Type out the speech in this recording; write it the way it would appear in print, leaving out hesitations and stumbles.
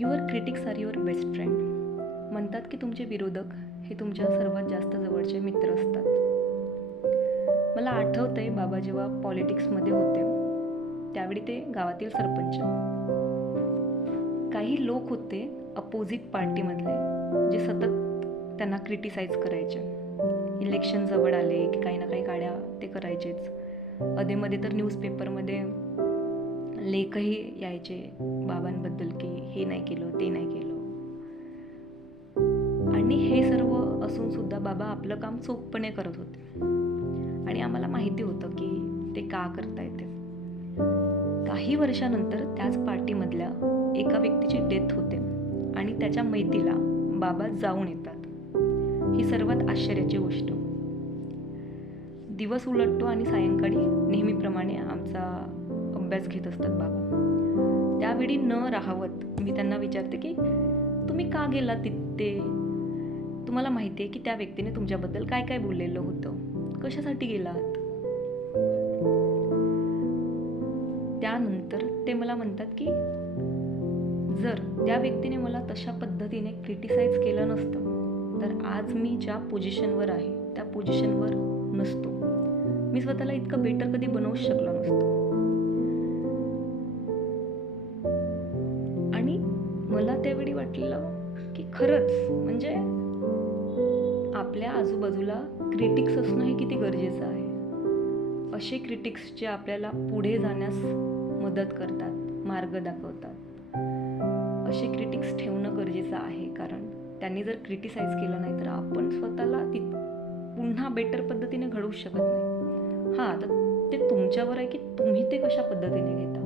Your critics are your best friend. म्हणतात की तुमचे विरोधक हे तुमच्या सर्वात जास्त जवळचे मित्र असतात. मला आठवतं आहे बाबा जेव्हा पॉलिटिक्समध्ये होते त्यावेळी ते गावातील सरपंच. काही लोक होते अपोजिट पार्टीमधले जे सतत त्यांना क्रिटिसाइज करायचे. इलेक्शन जवळ आले की काही ना काही काड्या ते करायचेच. अधेमध्ये तर न्यूजपेपरमध्ये लेखही यायचे बाबांबद्दल की हे नाही केलं ते नाही केलं. आणि हे सर्व असून सुद्धा बाबा आपलं काम चोखपणे करत होते आणि आम्हाला माहिती होतं की ते का करतायत. काही वर्षानंतर त्याच पार्टीमधल्या एका व्यक्तीची डेथ होते आणि त्याच्या मैतीला बाबा जाऊन येतात. ही सर्वात आश्चर्याची गोष्ट. दिवस उलटतो आणि सायंकाळी नेहमीप्रमाणे आमचा अभ्यास घेत असतात बाबा. त्यावेळी न राहवत मी त्यांना विचारते की तुम्ही का गेला तिथे? तुम्हाला माहिती आहे की त्या व्यक्तीने तुमच्याबद्दल काय काय बोललेलं होतं, कशासाठी गेलात? त्यानंतर ते मला म्हणतात की जर त्या व्यक्तीने मला तशा पद्धतीने क्रिटिसाइज केलं नसतं तर आज मी ज्या पोझिशनवर आहे त्या पोझिशनवर नसतो. मी स्वतःला इतकं बेटर कधी बनवूच शकलो नसतो. आणि मला त्यावेळी वाटलं की खरंच म्हणजे आपल्या आजूबाजूला क्रिटिक्स असणं हे किती गरजेचं आहे. असे क्रिटिक्स जे आपल्याला पुढे जाण्यास मदत करतात, मार्ग दाखवतात, असे क्रिटिक्स ठेवणं गरजेचं आहे. कारण त्यांनी जर क्रिटिसाइज केलं नाही तर आपण स्वतःला पुन्हा बेटर पद्धतीने घडवू शकत नाही. हां, तर ते तुमच्यावर आहे की तुम्ही ते कशा पद्धतीने घेता.